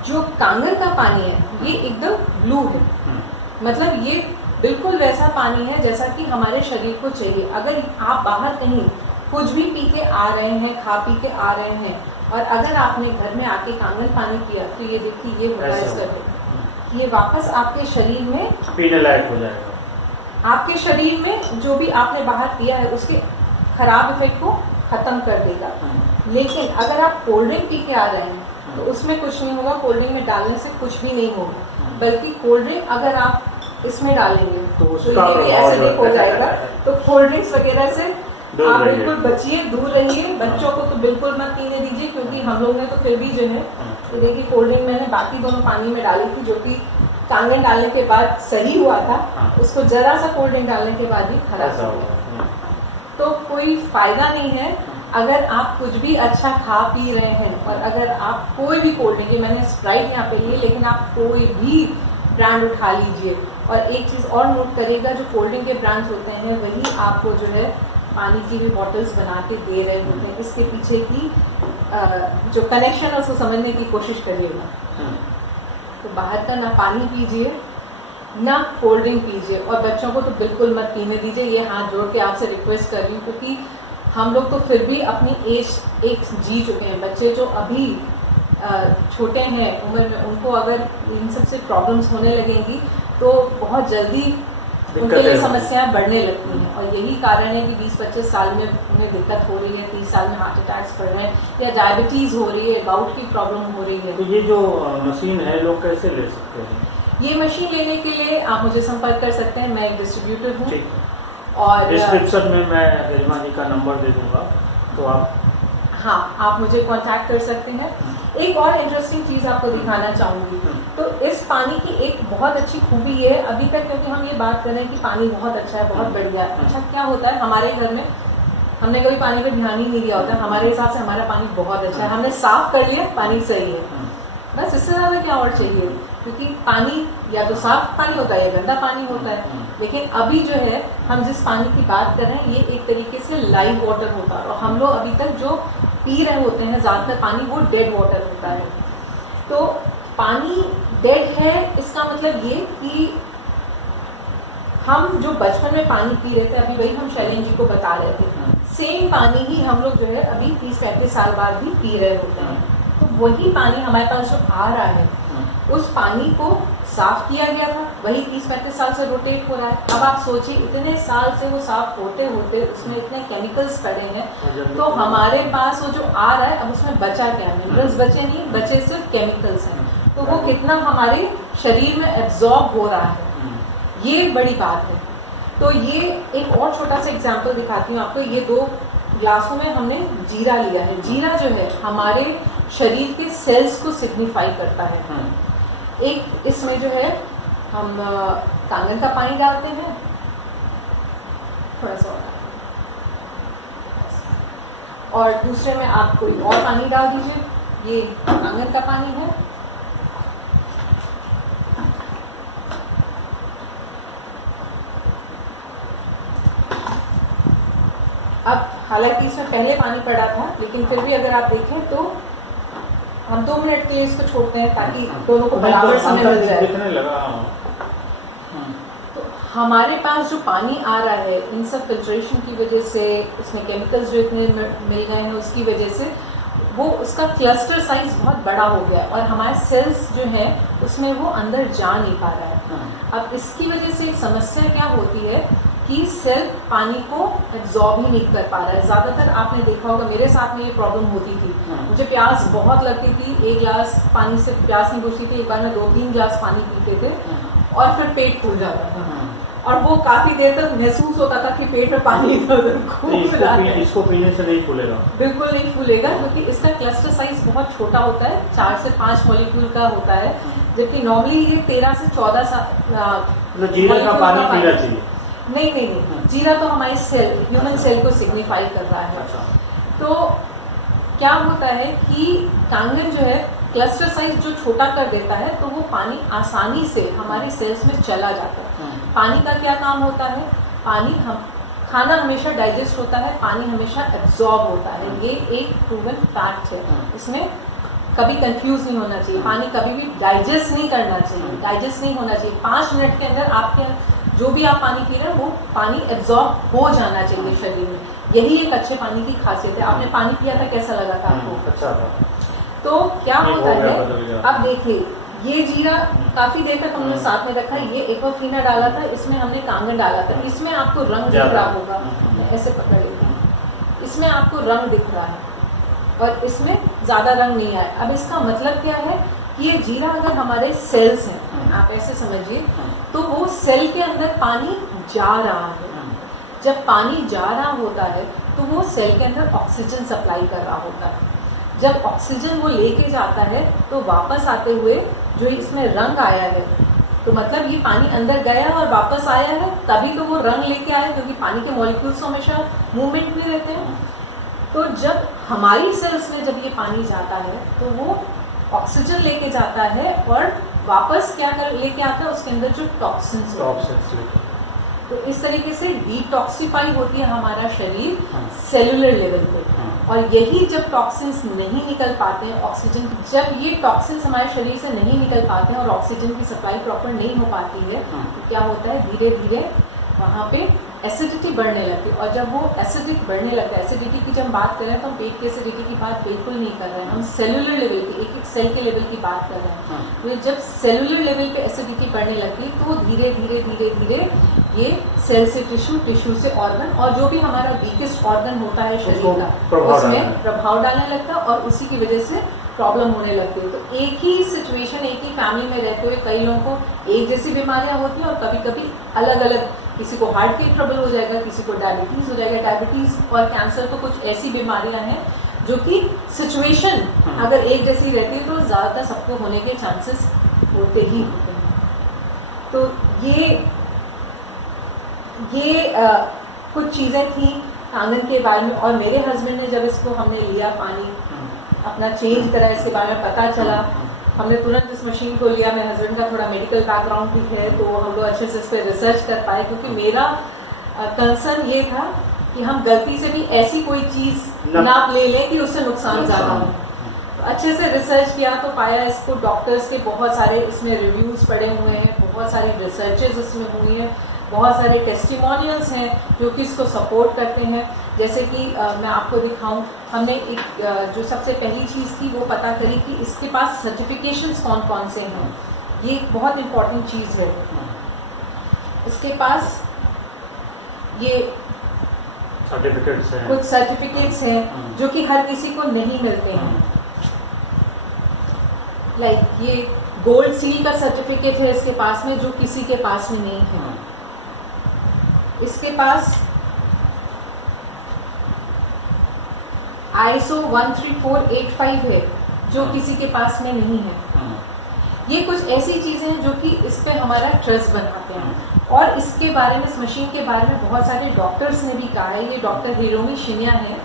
जो कांगड़ का पानी है ये एकदम ब्लू है, मतलब ये बिल्कुल वैसा पानी है जैसा कि हमारे शरीर को चाहिए। अगर आप बाहर कहीं कुछ भी पी के आ रहे हैं, खा पी के आ रहे हैं, और अगर आपने घर में आके कांगड़ पानी पिया तो ये देखिए ये होगा इसका, ये वापस आपके शरीर में पीने लायक हो जाएगा। आपके शरीर में जो भी आपने बाहर पिया है उसके खराब इफेक्ट को खत्म कर देगा। लेकिन अगर आप कोल्ड ड्रिंक पी के आ रहे हैं तो उसमें कुछ नहीं होगा, कोल्ड ड्रिंक में डालने से कुछ भी नहीं होगा, बल्कि कोल्ड ड्रिंक अगर आप इसमें डालेंगे तो ये भी एसिडिक हो जाएगा। तो कोल्ड ड्रिंक्स वगैरह से आप बिल्कुल बचिए, दूर रहिए। बच्चों को तो बिल्कुल मत पीने दीजिए, क्योंकि हम लोग ने तो फिर भी जो है देखिए कोल्ड ड्रिंक मैंने बाकी दोनों पानी में डाली थी, जो कि कांगड़ डालने के बाद सही हुआ था, उसको जरा सा कोल्ड ड्रिंक डालने के बाद ही खराब हो गया। तो कोई फायदा नहीं है अगर आप कुछ भी अच्छा खा पी रहे हैं, और अगर आप कोई भी कोल्ड ड्रिंक, मैंने स्प्राइट यहाँ पे ली, लेकिन आप कोई भी ब्रांड उठा लीजिए। और एक चीज़ और नोट करिएगा, जो कोल्ड ड्रिंक के ब्रांड्स होते हैं वही आपको जो है पानी की भी बॉटल्स बना के दे रहे होते हैं। इसके पीछे की जो कनेक्शन है उसको समझने की कोशिश करिएगा। तो बाहर का ना पानी पीजिए ना कोल्ड ड्रिंक पीजिए, और बच्चों को तो बिल्कुल मत पीने दीजिए। ये हाथ जोड़ के आपसे रिक्वेस्ट कर रही हूँ, क्योंकि हम लोग तो फिर भी अपनी एज एक जी चुके हैं। बच्चे जो अभी छोटे हैं उम्र में, उनको अगर इन सबसे प्रॉब्लम्स होने लगेंगी तो बहुत जल्दी उनके लिए समस्याएं बढ़ने लगती हैं। और यही कारण है कि 20-25 साल में उन्हें दिक्कत हो रही है, 30 साल में हार्ट अटैक्स बढ़ रहे हैं, या डायबिटीज़ हो रही है, गाउट की प्रॉब्लम हो रही है। तो ये जो मशीन है लोग कैसे ले सकते हैं? ये मशीन लेने के लिए आप मुझे संपर्क कर सकते हैं, मैं एक डिस्ट्रीब्यूटर हूँ। और डिस्क्रिप्शन में मैं गरिमा जी का नंबर दे दूंगा, तो आप मुझे कांटेक्ट कर सकते हैं। एक और इंटरेस्टिंग चीज़ आपको दिखाना चाहूँगी। तो इस पानी की एक बहुत अच्छी खूबी ये है, अभी तक क्योंकि हम ये बात कर रहे हैं कि पानी बहुत अच्छा है, बहुत बढ़िया है। अच्छा क्या होता है, हमारे घर में हमने कभी पानी पे ध्यान ही नहीं दिया होता है। हमारे हिसाब से हमारा पानी बहुत अच्छा है, हमने साफ कर लिया, पानी सही है, बस इससे ज़्यादा क्या और चाहिए। क्योंकि पानी या तो साफ पानी होता है या गंदा पानी होता है। लेकिन अभी जो है हम जिस पानी की बात कर रहे हैं ये एक तरीके से लाइव वाटर होता है, और हम लोग अभी तक जो पी रहे होते हैं ज़्यादातर पानी वो डेड वाटर होता है। तो पानी डेड है इसका मतलब ये कि हम जो बचपन में पानी पी रहे थे, अभी वही हम शैलेंद्र जी को बता रहे थे, सेम पानी ही हम लोग जो है अभी 30-35 साल बाद भी पी रहे होते हैं। तो वही पानी हमारे पास जो आ रहा है उस पानी को साफ किया गया था, वही 30-35 साल से रोटेट हो रहा है। अब आप सोचिए इतने साल से वो साफ होते होते उसमें इतने केमिकल्स पड़े हैं, तो हमारे पास वो जो आ रहा है अब उसमें बचा क्या, मिनरल्स बचे नहीं, बचे सिर्फ केमिकल्स हैं। तो वो कितना हमारे शरीर में एब्जॉर्ब हो रहा है, ये बड़ी बात है। तो ये एक और छोटा सा एग्जाम्पल दिखाती हूँ आपको। ये 2 ग्लासों में हमने जीरा लिया है। जीरा जो है हमारे शरीर के सेल्स को सिग्निफाई करता है। एक इसमें जो है हम कांगड़ का पानी डालते हैं, थोड़ा सा, और दूसरे में आप कोई और पानी डाल दीजिए। ये कांगड़ का पानी है। अब हालांकि इसमें पहले पानी पड़ा था, लेकिन फिर भी अगर आप देखें तो हम 2 मिनट के लिए इसको छोड़ते हैं ताकि दोनों को बराबर समय मिल जाए। तो हमारे पास जो पानी आ रहा है इन सब फिल्ट्रेशन की वजह से, इसमें केमिकल्स जो इतने मिल गए हैं उसकी वजह से वो उसका क्लस्टर साइज बहुत बड़ा हो गया, और हमारे सेल्स जो है उसमें वो अंदर जा नहीं पा रहा है। अब इसकी वजह से एक समस्या क्या होती है कि सेल पानी को एब्जॉर्ब ही नहीं कर पा रहा है। ज़्यादातर आपने देखा होगा, मेरे साथ में ये प्रॉब्लम होती थी। मुझे प्यास बहुत लगती थी, 1 गिलास पानी से प्यास नहीं बुझती थी। एक बार में 2-3 गिलास पानी पीते थे और फिर पेट फूल जाता था, और वो काफी देर तक महसूस होता था कि पेट में पानी इधर-उधर घूम रहा है। इसको पीने से नहीं फूलेगा, बिल्कुल नहीं फूलेगा, क्योंकि इसका क्लस्टर साइज बहुत छोटा होता है, 4 से 5 मॉलिक्यूल का होता है, जबकि नॉर्मली ये 13 से 14 जीरे का पानी पीना चाहिए। नहीं, जीरा तो हमारे सेल, ह्यूमन सेल को सिग्निफाई कर रहा है। तो क्या होता है कि कांगड़ जो है क्लस्टर साइज जो छोटा कर देता है, तो वो पानी आसानी से हमारे सेल्स में चला जाता है। पानी का क्या काम होता है, पानी हम खाना हमेशा डाइजेस्ट होता है, पानी हमेशा एब्जॉर्ब होता है, ये एक प्रूवन फैक्ट है, इसमें कभी कंफ्यूज नहीं होना चाहिए। पानी कभी भी डाइजेस्ट नहीं करना चाहिए, डाइजेस्ट नहीं होना चाहिए। 5 मिनट के अंदर आपके जो भी आप पानी पी रहे हैं वो पानी एब्जॉर्ब हो जाना चाहिए शरीर में। यही एक अच्छे पानी की खासियत है। आपने पानी पिया था, कैसा लगा था आपको? अच्छा था। तो क्या होता है, अब देखिए ये जीरा काफी देर तक हमने साथ में रखा, ये एक्वाफिना डाला था, इसमें हमने कांगन डाला था। इसमें आपको रंग दिख रहा होगा, ऐसे पकड़ लेते हैं, इसमें आपको रंग दिख रहा है और इसमें ज्यादा रंग नहीं आया। अब इसका मतलब क्या है कि ये जीरा अगर हमारे सेल्स हैं, आप ऐसे समझिए, तो वो सेल के अंदर पानी जा रहा है। जब पानी जा रहा होता है तो वो सेल के अंदर ऑक्सीजन सप्लाई कर रहा होता है। जब ऑक्सीजन वो लेके जाता है तो वापस आते हुए जो इसमें रंग आया है, तो मतलब ये पानी अंदर गया और वापस आया है, तभी तो वो रंग लेके आया, क्योंकि पानी के मॉलिक्यूल्स हमेशा मूवमेंट में रहते हैं। तो जब हमारी सेल्स में जब ये पानी जाता है तो वो ऑक्सीजन लेके जाता है और वापस क्या कर लेके आता है, उसके अंदर जो टॉक्सिन्स तो इस तरीके से डिटॉक्सिफाई होती है हमारा शरीर सेलुलर लेवल पे। और यही जब टॉक्सिन्स नहीं निकल पाते हैं, ऑक्सीजन, जब ये टॉक्सिन्स हमारे शरीर से नहीं निकल पाते हैं और ऑक्सीजन की सप्लाई प्रॉपर नहीं हो पाती है, तो क्या होता है, धीरे धीरे वहाँ पे एसिडिटी बढ़ने लगती है। और जब वो एसिडिक बढ़ने लगता है, एसिडिटी की जब हम बात कर रहे हैं तो हम पेट की एसिडिटी की बात बिल्कुल नहीं कर रहे हैं, हम सेलुलर लेवल की, एक एक सेल के लेवल की बात कर रहे हैं। तो जब सेलुलर लेवल पे एसिडिटी बढ़ने लगती है तो धीरे धीरे धीरे धीरे ये सेल से टिश्यू, टिश्यू से ऑर्गन, और जो भी हमारा वीकेस्ट ऑर्गन होता है शरीर का, उसमें प्रभाव डालने लगता है और उसी की वजह से प्रॉब्लम होने लगती है। तो एक ही सिचुएशन, एक ही फैमिली में रहते हुए कई लोगों को एक जैसी बीमारियां होती हैं और कभी कभी अलग अलग, किसी को हार्ट की ट्रबल हो जाएगा, किसी को डायबिटीज हो जाएगा। डायबिटीज और कैंसर तो कुछ ऐसी बीमारियां हैं जो कि सिचुएशन अगर एक जैसी रहती है तो ज्यादातर सबको होने के चांसेस होते ही होते हैं। तो ये कुछ चीजें थी कांगन के बारे में। और मेरे हस्बैंड ने जब इसको हमने लिया, पानी अपना चेंज करा, इसके बारे में पता चला, हमने तुरंत इस मशीन को लिया। मेरे हस्बैंड का थोड़ा मेडिकल बैकग्राउंड भी है तो हम लोग अच्छे से इस पर रिसर्च कर पाए, क्योंकि मेरा कंसर्न ये था कि हम गलती से भी ऐसी कोई चीज ना ले लें कि उससे नुकसान ज्यादा हो। तो अच्छे से रिसर्च किया तो पाया इसको, डॉक्टर्स के बहुत सारे इसमें रिव्यूज पड़े हुए हैं, बहुत सारे रिसर्चेज इसमें हुई हैं, बहुत सारे टेस्टिमोनियल्स हैं जो कि इसको सपोर्ट करते हैं। जैसे कि मैं आपको दिखाऊं, हमने एक जो सबसे पहली चीज़ थी वो पता करी कि इसके पास सर्टिफिकेशंस कौन कौन से हैं। ये एक बहुत इम्पॉर्टेंट चीज़ है। इसके पास ये सर्टिफिकेट्स हैं, कुछ सर्टिफिकेट्स हैं जो कि हर किसी को नहीं मिलते हैं। लाइक ये गोल्ड सील का सर्टिफिकेट है इसके पास में, जो किसी के पास में नहीं है। इसके पास ISO 13485 है जो किसी के पास में नहीं है। ये कुछ ऐसी चीजें हैं जो कि इस पे हमारा ट्रस्ट बनाते हैं। और इसके बारे में, इस मशीन के बारे में बहुत सारे डॉक्टर्स ने भी कहा है। ये डॉक्टर हिरोमी शिन्या हैं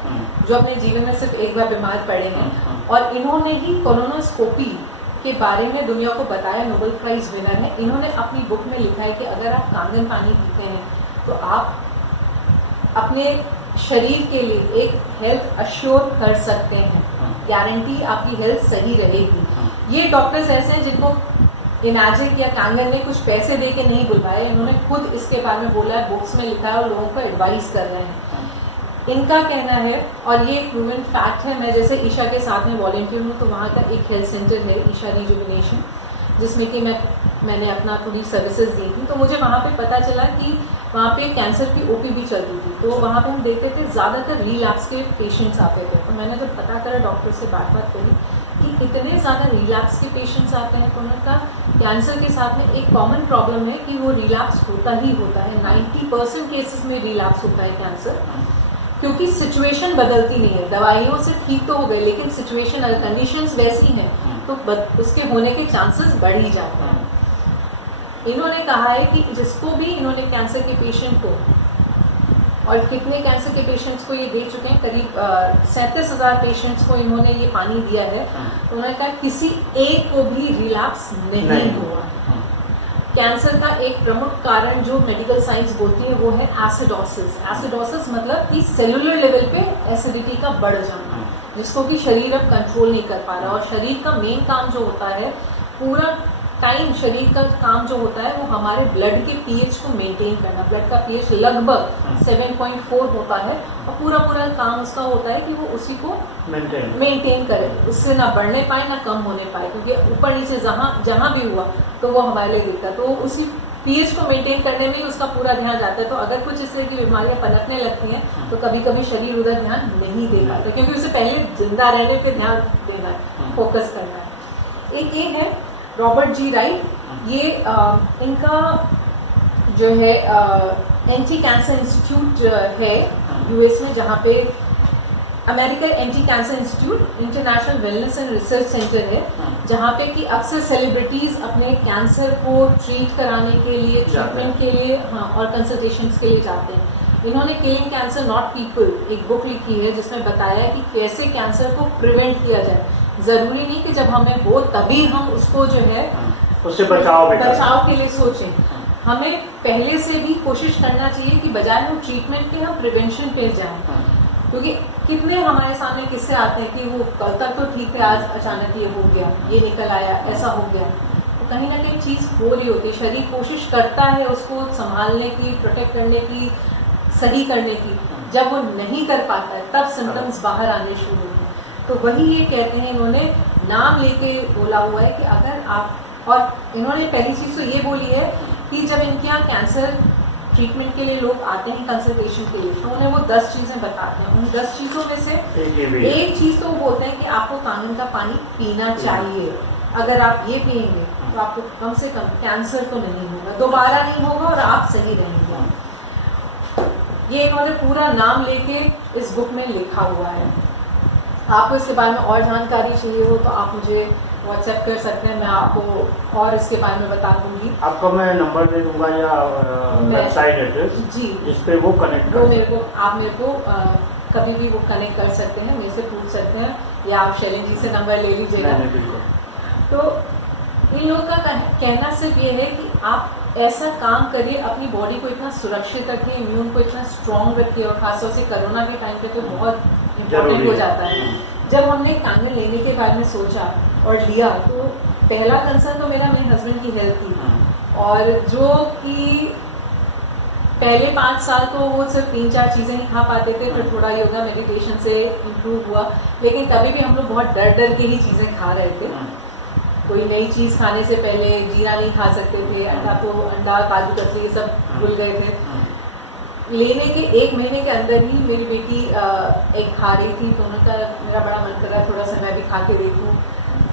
जो अपने जीवन में सिर्फ एक बार बीमार पड़े हैं और इन्होंने ही कोलोनोस्कोपी के बारे में दुनिया को बताया, नोबेल प्राइज विनर है। इन्होंने अपनी बुक में लिखा है कि अगर आप कांगन पानी पीते हैं तो आप अपने शरीर के लिए एक हेल्थ अश्योर कर सकते हैं, गारंटी आपकी हेल्थ सही रहेगी। ये डॉक्टर्स ऐसे हैं जिनको इमेजिक या कांगन ने कुछ पैसे दे के नहीं बुलवाया, इन्होंने खुद इसके बारे में बोला है, बुक्स में लिखा है और लोगों को एडवाइस कर रहे हैं। इनका कहना है, और ये प्रूवन फैक्ट है, मैं जैसे ईशा के साथ में वॉलंटियर हूँ तो वहाँ का एक हेल्थ सेंटर है ईशा रिजुविनेशन, जिसमें कि मैंने अपना पूरी सर्विसेज दी थी। तो मुझे वहाँ पे पता चला कि वहाँ पे कैंसर की ओपी भी चलती थी। तो वहाँ पे हम देखते थे ज़्यादातर रिलैप्स के पेशेंट्स आते थे। तो मैंने जब पता करा, डॉक्टर से बात करी कि इतने ज़्यादा रिलैप्स के पेशेंट्स आते हैं, तो उन्होंने कहा कैंसर के साथ में एक कॉमन प्रॉब्लम है कि वो रिलैप्स होता ही होता है। 90% केसेस में रिलैप्स होता है कैंसर, क्योंकि सिचुएशन बदलती नहीं है। दवाइयों से ठीक तो हो गए, लेकिन सिचुएशन, अगर कंडीशंस वैसी हैं तो उसके होने के चांसेस बढ़ ही जाते हैं। इन्होंने कहा है कि जिसको भी इन्होंने कैंसर के पेशेंट को, और कितने कैंसर के पेशेंट्स को ये दे चुके हैं, करीब 37,000 पेशेंट्स को इन्होंने ये पानी दिया है। तो उन्होंने कहा किसी एक को भी रिलैप्स नहीं हुआ। कैंसर का एक प्रमुख कारण जो मेडिकल साइंस बोलती है वो है एसिडोसिस। एसिडोसिस मतलब कि सेलुलर लेवल पे एसिडिटी का बढ़ जाना, जिसको कि शरीर अब कंट्रोल नहीं कर पा रहा। और शरीर का मेन काम जो होता है, पूरा टाइम शरीर का काम जो होता है वो हमारे ब्लड के पीएच को मेंटेन करना। ब्लड का पीएच लगभग 7.4 होता है और पूरा काम उसका होता है कि वो उसी को मेंटेन करे, उससे ना बढ़ने पाए ना कम होने पाए, क्योंकि ऊपर नीचे जहाँ भी हुआ तो वो हमारे लिए दिखता है। तो उसी पीएच को मेंटेन करने में ही उसका पूरा ध्यान जाता है। तो अगर कुछ इस तरह की बीमारियां पनपने लगती हैं तो कभी कभी शरीर उधर ध्यान नहीं दे पाता, क्योंकि उसे पहले जिंदा रहने पे ध्यान देना है, फोकस करना है। एक ये है रॉबर्ट जी राइट, ये इनका जो है एंटी कैंसर इंस्टीट्यूट है यूएस में, जहाँ पे American anti cancer institute international wellness and research centre है, जहाँ पे कि अक्सर सेलिब्रिटीज अपने कैंसर को ट्रीट कराने के लिए, ट्रीटमेंट के लिए, हाँ, और कंसल्टेशन के लिए जाते हैं। इन्होंने किलिंग कैंसर नॉट पीपल एक बुक लिखी है जिसमें बताया है कि कैसे कैंसर को प्रिवेंट किया जाए। जरूरी नहीं कि जब हमें हो तभी हम उसको जो है उससे बचाव के लिए सोचें। हमें पहले से भी कोशिश करना चाहिए कि बजाय हम ट्रीटमेंट के हम प्रिवेंशन पे जाएं, क्योंकि कितने हमारे सामने किस्से आते हैं कि वो कल तक तो ठीक है, आज अचानक ये हो गया, ये निकल आया, ऐसा हो गया। तो कहीं ना कहीं चीज़ हो रही होती है, शरीर कोशिश करता है उसको संभालने की, प्रोटेक्ट करने की, सही करने की। जब वो नहीं कर पाता है तब सिम्टम्स बाहर आने शुरू होते हैं। तो वही ये कहते हैं, इन्होंने नाम लेके बोला हुआ है कि अगर आप, और इन्होंने पहली चीज़ तो ये बोली है कि जब इनके यहाँ कैंसर ट्रीटमेंट के लिए लोग आते हैं कंसल्टेशन के लिए, तो उन्हें वो 10 चीज़ें बताते हैं। उन 10 चीज़ों में से एक चीज़ तो वो बोलते हैं कि आपको कांगन का पानी पीना चाहिए। अगर आप ये पिएंगे तो आपको कम से कम कैंसर तो नहीं होगा, दोबारा नहीं होगा और आप सही रहेंगे। ये इन्होंने पूरा नाम लेके इस बुक में लिखा हुआ है। आपको इसके बारे में और जानकारी चाहिए हो तो आप मुझे व्हाट्सएप कर सकते हैं, मैं आपको और इसके बारे में बता दूंगी। आपको मैं नंबर दे दूंगा या वेबसाइट एड्रेस जी, जिस पे वो कनेक्ट वो मेरे को, आप मेरे को कभी भी वो कनेक्ट कर सकते हैं, मेरे से पूछ सकते हैं, या आप शैलेन जी से नंबर ले लीजिएगा। तो इन लोगों का कहना सिर्फ ये है कि आप ऐसा काम करिए, अपनी बॉडी को इतना सुरक्षित रखिए, इम्यून को इतना स्ट्रॉन्ग रखिए, और खासतौर से कोरोना के टाइम पे तो बहुत इम्पोर्टेंट हो जाता है। जब हमने कांगन लेने के बारे में सोचा और लिया तो पहला कंसर्न तो मेरे हस्बैंड की हेल्थ थी, और जो कि पहले 5 साल तो वो सिर्फ 3-4 चीज़ें ही खा पाते थे, फिर थोड़ा योगा मेडिटेशन से इम्प्रूव हुआ, लेकिन तभी भी हम लोग बहुत डर के ही चीज़ें खा रहे थे। कोई नई चीज़ खाने से पहले जीरा नहीं खा सकते थे, अंडा काजू कतली ये सब भूल गए थे। लेने के 1 महीने के अंदर ही मेरी बेटी एक खा रही थी, तो उन्होंने कहा मेरा बड़ा मन कर रहा है, थोड़ा सा मैं भी खा के देखूँ।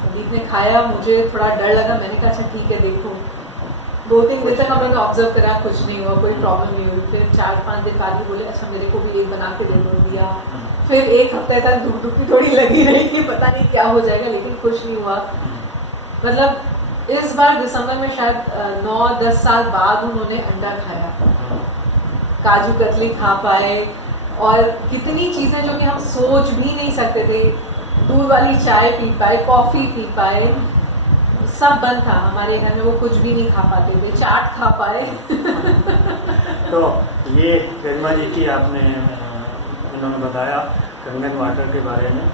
संदीप ने खाया, मुझे थोड़ा डर लगा, मैंने कहा अच्छा ठीक है देखो। 2-3 दिन तक हम लोग ऑब्जर्व करा, कुछ नहीं हुआ, कोई प्रॉब्लम नहीं हुई। फिर 4-5 दिन बाद ही बोले अच्छा मेरे को भी एक बना के दे दो, दिया। फिर 1 हफ्ते तक धूप की थोड़ी लगी रही कि पता नहीं क्या हो जाएगा, लेकिन कुछ नहीं हुआ। मतलब इस बार दिसंबर में शायद 9-10 साल बाद उन्होंने अंडा खाया, काजू कतली खा पाए, और कितनी चीज़ें जो कि हम सोच भी नहीं सकते थे। दूध वाली चाय पी पाए, कॉफ़ी पी पाए, सब बंद था हमारे घर में, वो कुछ भी नहीं खा पाते थे, चाट खा पाए। तो ये गरिमा जी की आपने इन्होंने बताया कंगन वाटर के बारे में,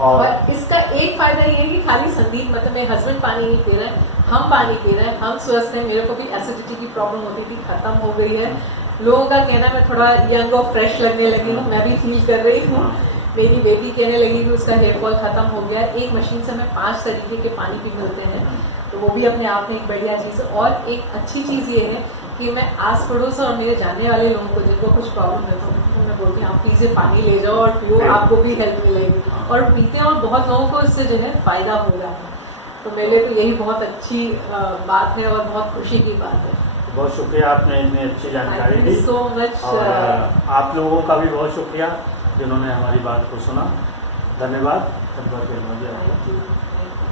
और इसका एक फायदा ये है कि खाली संदीप, मतलब मेरे हस्बैंड पानी नहीं पी रहे हैं, हम पानी पी रहे हैं, हम स्वस्थ हैं। मेरे को भी एसिडिटी की प्रॉब्लम होती थी, खत्म हो गई है। लोगों का कहना मैं थोड़ा यंग और फ्रेश लगने लगी हूँ, मैं भी फील कर रही हूँ। मेरी बेटी कहने लगी कि उसका हेयर फॉल खत्म हो गया। एक मशीन से हमें 5 तरीके के पानी भी मिलते हैं, तो वो भी अपने आप में एक बढ़िया चीज़ है। और एक अच्छी चीज़ ये है कि मैं आस पड़ोस और मेरे जानने वाले लोगों को जिनको कुछ प्रॉब्लम है तो मैं बोलती हूँ आप प्लीज़ पानी ले जाओ और पियो, आपको भी हेल्प मिलेगी। और पीते हैं और बहुत लोगों को इससे जो है फ़ायदा हो रहा है। तो मेरे लिए तो यही बहुत अच्छी बात है और बहुत खुशी की बात है। बहुत शुक्रिया, आपने इतनी अच्छी जानकारी दी। So much. और आप लोगों का भी बहुत शुक्रिया जिन्होंने हमारी बात को सुना। धन्यवाद।